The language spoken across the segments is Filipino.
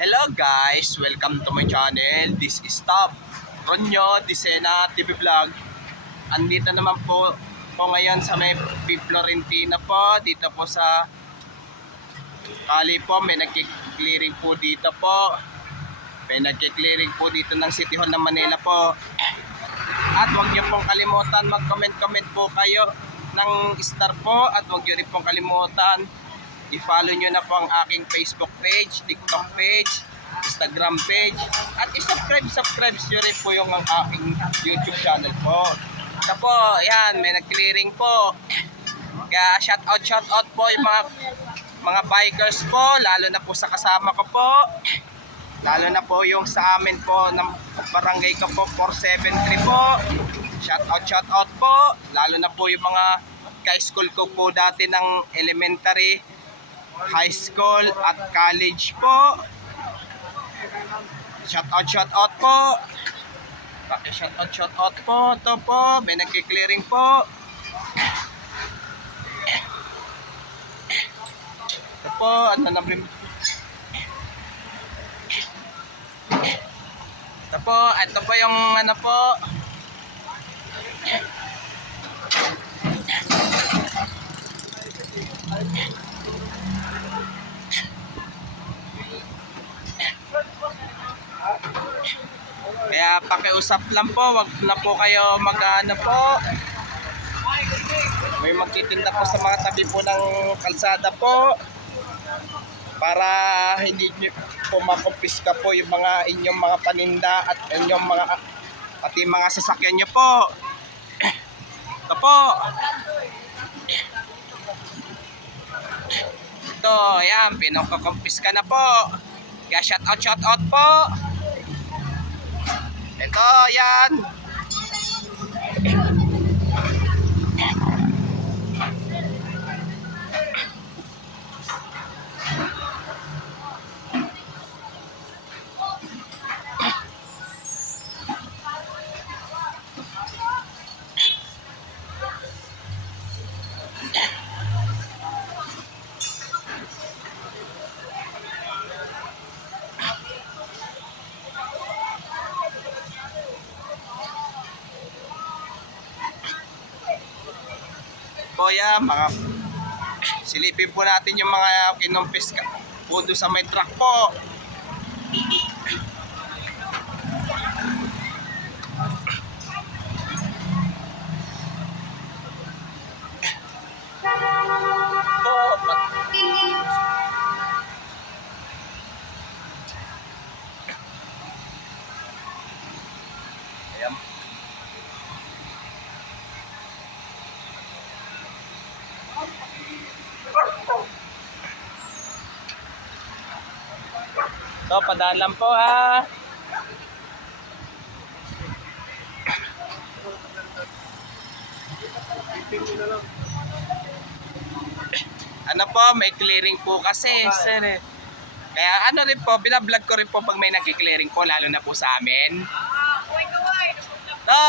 Hello guys, welcome to my channel. This is Tab Ronyo Disena TV Vlog. Andito naman po ngayon sa may Florentina po. Dito po sa Kali po, may nagki-clearing po dito po. May nagki-clearing po dito ng City Hall ng Manila po. At huwag niyo pong kalimutan mag-comment po kayo ng star po. At huwag niyo rin pong kalimutan i-follow nyo na po ang aking Facebook page, TikTok page, Instagram page, at i-subscribe nyo rin po yung ang aking YouTube channel po. Ito po, yan, may nag-clearing po. Kaya shout out po yung mga bikers po, lalo na po sa kasama ko po. Lalo na po yung sa amin po ng barangay ko po, 473 po. Shout out po, lalo na po yung mga ka-school ko po dati ng elementary, high school at college po. Shout out po. Shout out po. Ito po, may nagki-clearing po. Ito po, ano na rin. Ito po yung ano po. Kaya pakiusap lang po, wag na po kayo mag-ano po. May magtitinda po sa mga tabi po ng kalsada po. Para hindi po makumpiska po yung mga inyong mga paninda at inyong mga pati mga sasakyan nyo po. Ito po. Ito, yan, pinukukumpiska na po. Kaya shout out po. Ito, yan. Po yan, mga silipin po natin yung mga kinumpis po doon sa may truck po. Ayan. So, padaan lang po ha. Ano po, may clearing po kasi, sir. Kaya ano rin po, binablog ko rin po pag may nagki-clearing po, lalo na po sa amin. To,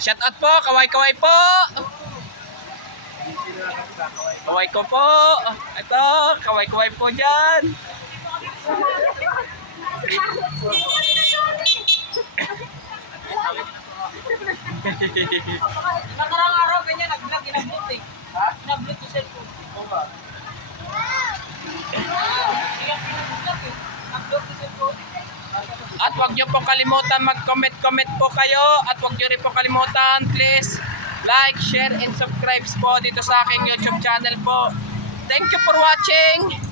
shout out po, kaway po. Kaway ko po. Ito, kaway po dyan. Nakarang araw ganyan, nag-vlog, in-upload eh. In-upload yung cellphone. At huwag nyo po kalimutan mag-comment po kayo. At huwag nyo rin po kalimutan, please like, share, and subscribe po dito sa aking YouTube channel po. Thank you for watching.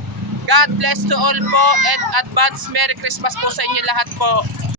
God bless to all po, and advance Merry Christmas po sa inyo lahat po.